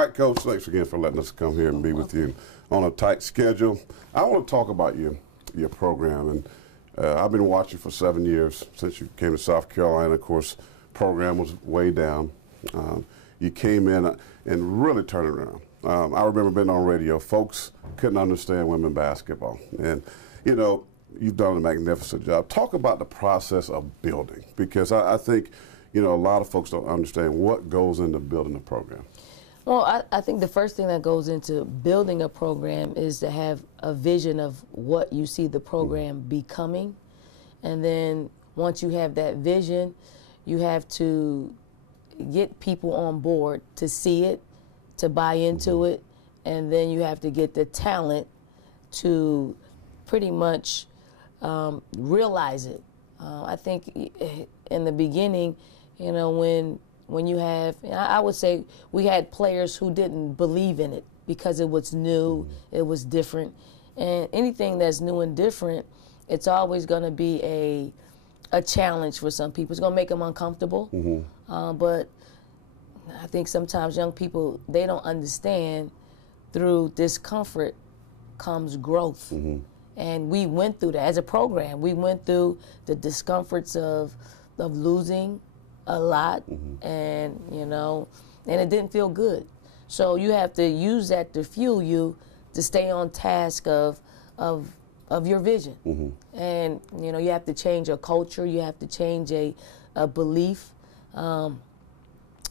All right, Coach, thanks again for letting us come here and be with you on a tight schedule. I want to talk about your program, and I've been watching for 7 years since you came to South Carolina. Of course, program was way down. You came in and really turned it around. I remember being on radio. Folks couldn't understand women basketball, and you know, you've done a magnificent job. Talk about the process of building, because I think, you know, a lot of folks don't understand what goes into building a program. Well, I think the first thing that goes into building a program is to have a vision of what you see the program becoming. And then once you have that vision, you have to get people on board to see it, to buy into it, and then you have to get the talent to pretty much realize it. I think in the beginning, you know, when you have, I would say we had players who didn't believe in it because it was new, it was different. And anything that's new and different, it's always going to be a challenge for some people. It's going to make them uncomfortable. But I think sometimes young people, they don't understand through discomfort comes growth. And we went through that as a program. We went through the discomforts of losing a lot, and you know, and it didn't feel good. So you have to use that to fuel you to stay on task of your vision. And you know, you have to change a culture. You have to change a belief. And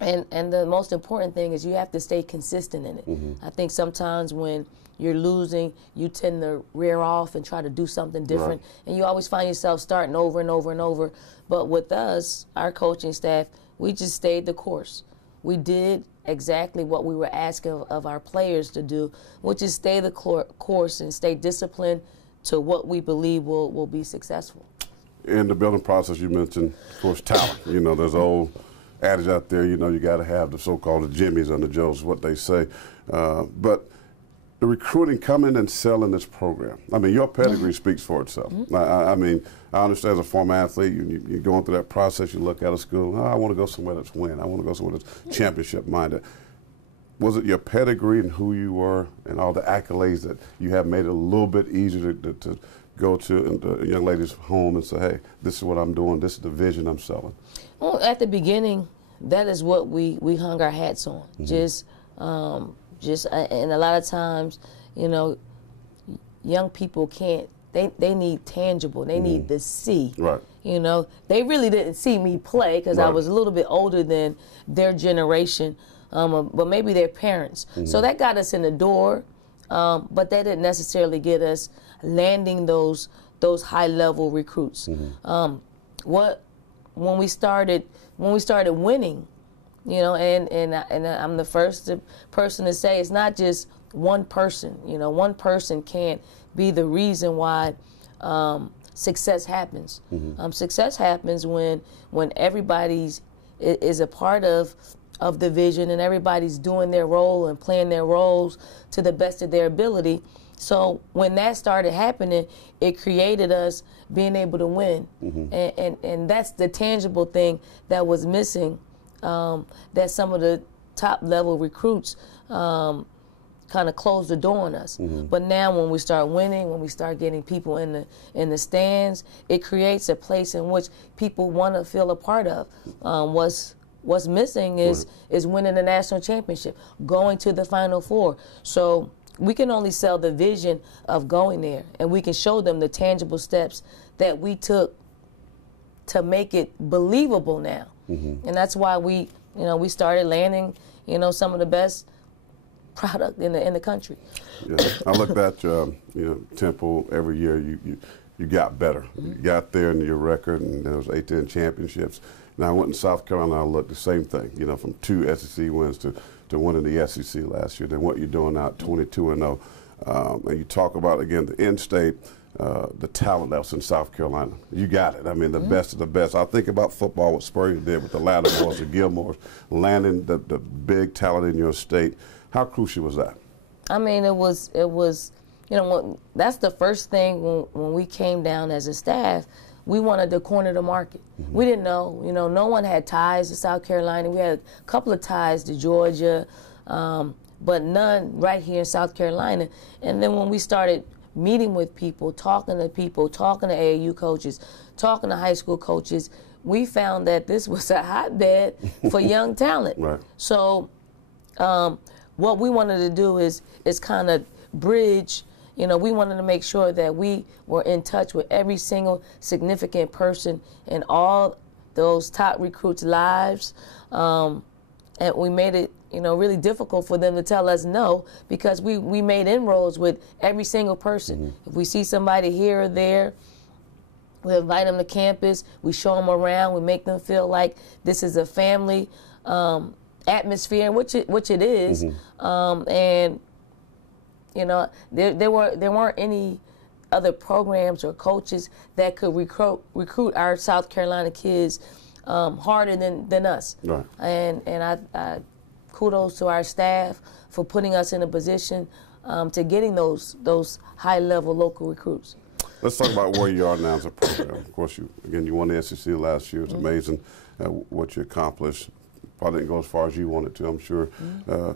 the most important thing is you have to stay consistent in it. I think sometimes when you're losing, you tend to rear off and try to do something different. And you always find yourself starting over and over and over. But with us, our coaching staff, we just stayed the course. We did exactly what we were asking of our players to do, which is stay the course and stay disciplined to what we believe will be successful. In the building process, you mentioned, of course, talent. You know, there's an old adage out there, you know, you got to have the so-called the Jimmies and the Joes, what they say. But the recruiting coming and selling this program, I mean, your pedigree speaks for itself. I mean, I understand as a former athlete, you're going through that process, you look at a school, I want to go somewhere that's winning. I want to go somewhere that's championship-minded. Was it your pedigree and who you were and all the accolades that you have made it a little bit easier to go to a young lady's home and say, hey, this is what I'm doing, this is the vision I'm selling? Well, at the beginning, that is what we hung our hats on. And a lot of times, you know, young people can't, they need tangible, they need to see. You know, they really didn't see me play because I was a little bit older than their generation, but maybe their parents. So that got us in the door, but that didn't necessarily get us landing those high-level recruits. When we started winning, you know, and I'm the first person to say it's not just one person. You know, one person can't be the reason why success happens. Success happens when everybody's is a part of the vision and everybody's doing their role and playing their roles to the best of their ability. So when that started happening, it created us being able to win. And that's the tangible thing that was missing, that some of the top level recruits kind of closed the door on us. But now when we start winning, when we start getting people in the stands, it creates a place in which people want to feel a part of. What's missing is winning the national championship, going to the Final Four. So we can only sell the vision of going there, and we can show them the tangible steps that we took to make it believable now. And that's why we started landing, you know, some of the best product in the country. I looked at Temple every year. You got better. You got there in your record, and there was 8-10 championships. Now I went in South Carolina. I looked the same thing. You know, from 2 SEC wins to winning the SEC last year. Then what you're doing now, 22-0, and you talk about again the in-state. The talent that's in South Carolina. You got it. I mean, the best of the best. I think about football, what Spurrier did with the Lattimores, the Gilmores, landing the big talent in your state. How crucial was that? I mean, it was, you know, that's the first thing when we came down as a staff. We wanted to corner the market. We didn't know, you know, no one had ties to South Carolina. We had a couple of ties to Georgia, but none right here in South Carolina. And then when we started meeting with people, talking to AAU coaches, talking to high school coaches, we found that this was a hotbed for young talent. Right. So what we wanted to do is kind of bridge. We wanted to make sure that we were in touch with every single significant person in all those top recruits' lives. And we made it, really difficult for them to tell us no, because we made inroads with every single person. Mm-hmm. If we see somebody here or there, we invite them to campus, we show them around, we make them feel like this is a family atmosphere, which it is. Mm-hmm. And there weren't any other programs or coaches that could recruit our South Carolina kids harder than us. Right. And I kudos to our staff for putting us in a position to getting those high-level local recruits. Let's talk about where you are now as a program. Of course, you won the SEC last year. It's mm-hmm. amazing what you accomplished. Probably didn't go as far as you wanted to, I'm sure. Mm-hmm.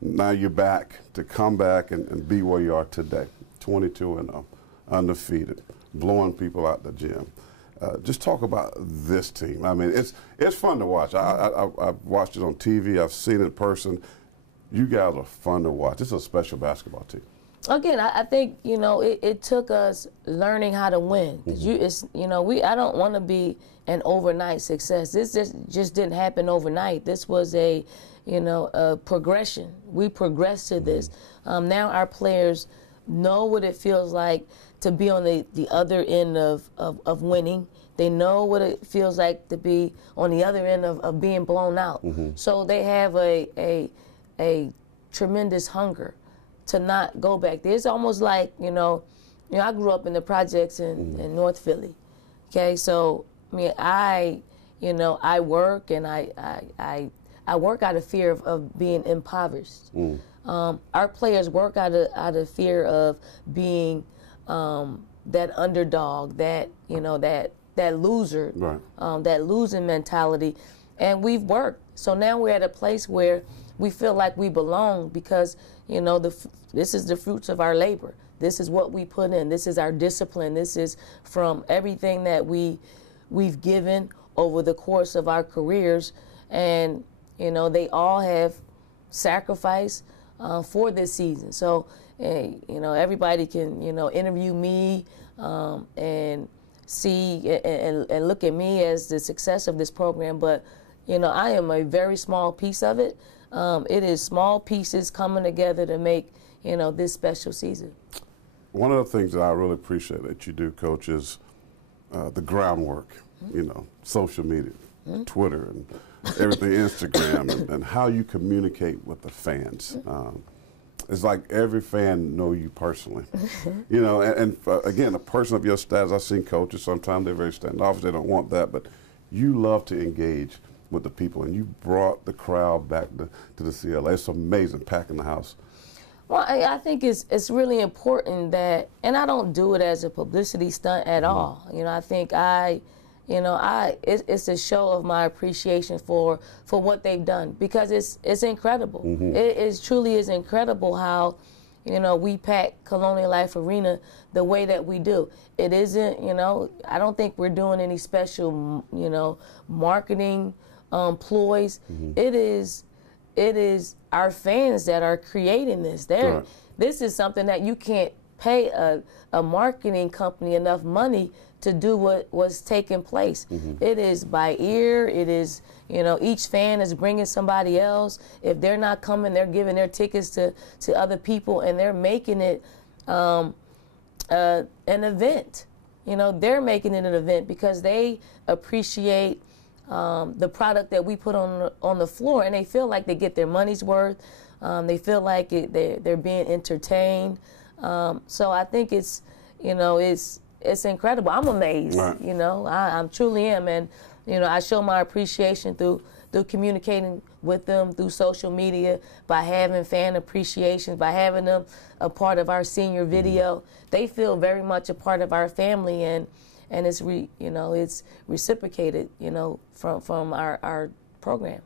Now you're back to come back and be where you are today, 22-0, undefeated, blowing people out the gym. Just talk about this team. I mean, it's fun to watch. I've watched it on TV. I've seen it in person. You guys are fun to watch. This is a special basketball team. Again, I think it took us learning how to win. Mm-hmm. I don't want to be an overnight success. This just didn't happen overnight. This was a progression. We progressed to this. Mm-hmm. Now our players know what it feels like to be on the other end of winning. They know what it feels like to be on the other end of being blown out. Mm-hmm. So they have a tremendous hunger to not go back there. It's almost like, I grew up in the projects in North Philly. Okay, so I work and I work out of fear of being impoverished. Mm. Our players work out of fear of being that underdog, that loser, right. That losing mentality, and we've worked. So now we're at a place where we feel like we belong because this is the fruits of our labor. This is what we put in. This is our discipline. This is from everything that we've given over the course of our careers, and they all have sacrificed for this season. So everybody can interview me and see and look at me as the success of this program, but I am a very small piece of it. It is small pieces coming together to make this special season. One of the things that I really appreciate that you do, Coach, is the groundwork. Mm-hmm. Social media, mm-hmm. Twitter, and everything, Instagram, and how you communicate with the fans. Mm-hmm. It's like every fan know you personally. And again, a person of your status, I've seen coaches, sometimes they're very standoffish, they don't want that, but you love to engage with the people, and you brought the crowd back to the CLA. It's amazing, packing the house. Well, I think it's really important that, and I don't do it as a publicity stunt at mm-hmm. all. I think it's a show of my appreciation for what they've done, because it's incredible. Mm-hmm. It truly is incredible how, we pack Colonial Life Arena the way that we do. It isn't, I don't think we're doing any special, marketing ploys. Mm-hmm. It is our fans that are creating this. Right. This is something that you can't pay a marketing company enough money to do what was taking place. Mm-hmm. It is by ear. It is, each fan is bringing somebody else. If they're not coming, they're giving their tickets to other people, and they're making it an event. They're making it an event because they appreciate the product that we put on the floor, and they feel like they get their money's worth. They feel like they're being entertained. So I think it's incredible. I'm amazed. Right. I truly am, and I show my appreciation through communicating with them through social media, by having fan appreciation, by having them a part of our senior video. Mm-hmm. They feel very much a part of our family, and it's it's reciprocated, from our program.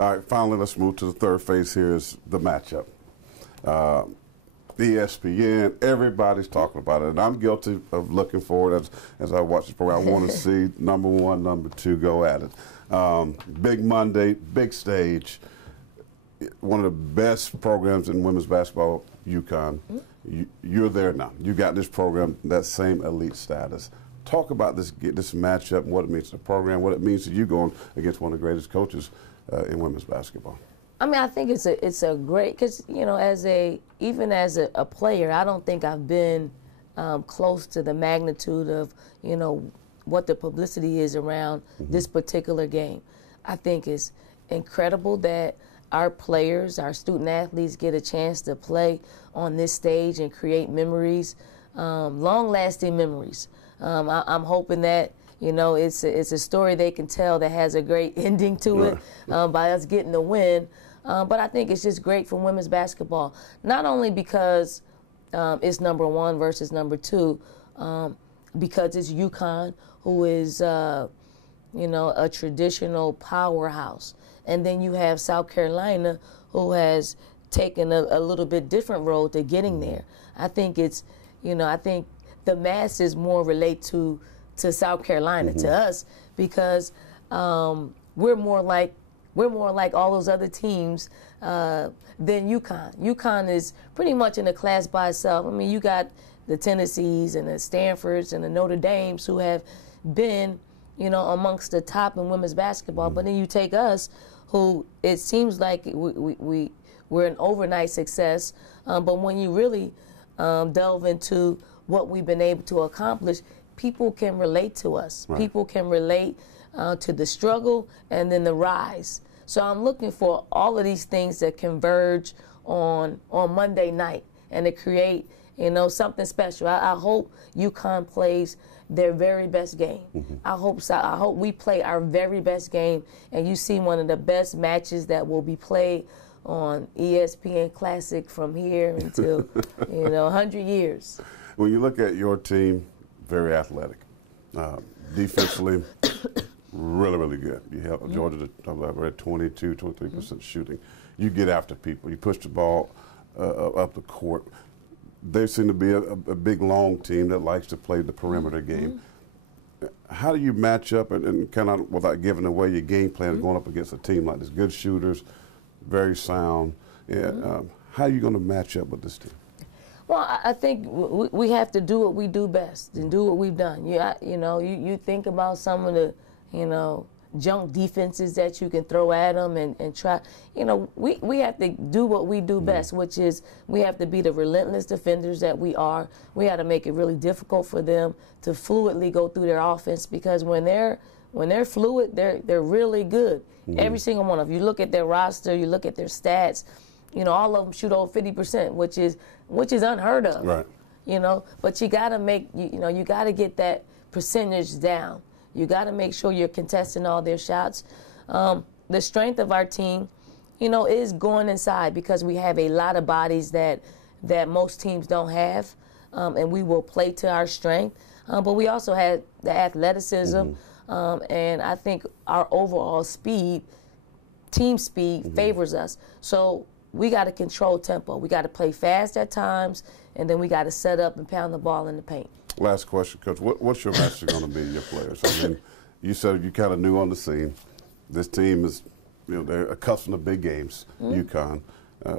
All right, finally, let's move to the third phase here is the matchup. ESPN, everybody's talking about it, and I'm guilty of looking forward as I watch this program. I want to see number one, number two go at it. Big Monday, big stage, one of the best programs in women's basketball, UConn. You're there now. You got this program, that same elite status. Talk about this matchup and what it means to the program, what it means to you going against one of the greatest coaches in women's basketball. I mean, I think it's a great, because, you know, even as a player, I don't think I've been close to the magnitude of, you know, what the publicity is around this particular game. I think it's incredible that our players, our student athletes, get a chance to play on this stage and create memories, long-lasting memories. I'm hoping that, you know, it's a story they can tell that has a great ending to it by us getting the win. But I think it's just great for women's basketball, not only because it's number one versus number two, because it's UConn, who is, you know, a traditional powerhouse. And then you have South Carolina, who has taken a little bit different road to getting there. I think it's, you know, I think the masses more relate to South Carolina, to us, because we're more like all those other teams than UConn. UConn is pretty much in a class by itself. I mean, you got the Tennessees and the Stanfords and the Notre Dames who have been, you know, amongst the top in women's basketball. But then you take us, who it seems like we're an overnight success. But when you really delve into what we've been able to accomplish, people can relate to us. Right. People can relate to the struggle and then the rise. So I'm looking for all of these things that converge on Monday night and to create, you know, something special. I hope UConn plays their very best game. I hope we play our very best game, and you see one of the best matches that will be played on ESPN Classic from here until, you know, 100 years. When you look at your team, very athletic. Defensively, really, really good. You have Georgia at 22, 23% shooting. You get after people. You push the ball up the court. They seem to be a big, long team that likes to play the perimeter game. How do you match up and kind of, without giving away your game plan, going up against a team like this? Good shooters, very sound. How are you going to match up with this team? Well, I think we have to do what we do best and do what we've done. You know, you think about some of the, you know, junk defenses that you can throw at them and try. You know, we have to do what we do best, which is we have to be the relentless defenders that we are. We have to make it really difficult for them to fluidly go through their offense, because when they're fluid, they're really good. Every single one of them. You look at their roster, you look at their stats. You know, all of them shoot over 50%, which is unheard of. Right. You know, but you got to make, you know, you got to get that percentage down. You got to make sure you're contesting all their shots. The strength of our team, you know, is going inside, because we have a lot of bodies that most teams don't have, and we will play to our strength. But we also have the athleticism, and I think our overall speed, team speed, favors us. So we got to control tempo. We got to play fast at times, and then we got to set up and pound the ball in the paint. Last question, Coach. What's your message going to be to your players? I mean, you said you kind of new on the scene. This team is, you know, they're accustomed to big games, UConn.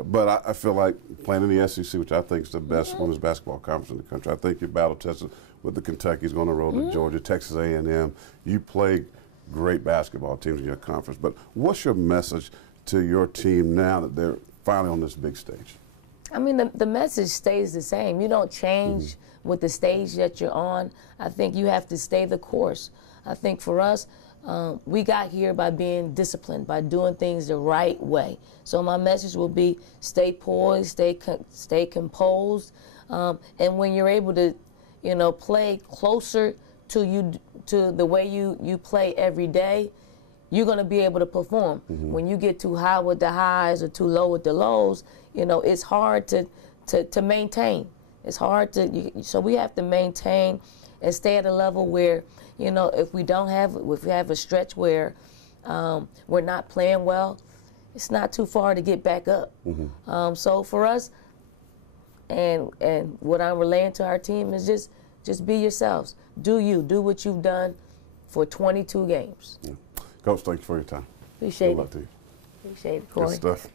But I feel like playing in the SEC, which I think is the best women's basketball conference in the country. I think you're battle tested with the Kentucky's going to roll to Georgia, Texas A&M. You play great basketball teams in your conference. But what's your message to your team now that they're finally on this big stage? I mean, the message stays the same. You don't change with the stage that you're on. I think you have to stay the course. I think for us, we got here by being disciplined, by doing things the right way. So my message will be stay poised, stay composed, and when you're able to, you know, play closer to the way you play every day, you're going to be able to perform. When you get too high with the highs or too low with the lows, you know, it's hard to maintain. It's hard so we have to maintain and stay at a level where, you know, if we have a stretch where we're not playing well, it's not too far to get back up. So for us, and what I'm relaying to our team is just be yourselves. Do you. Do what you've done for 22 games. Yeah. Coach, thank you for your time. Appreciate Good luck it. to you. Appreciate it, Corey. Good stuff.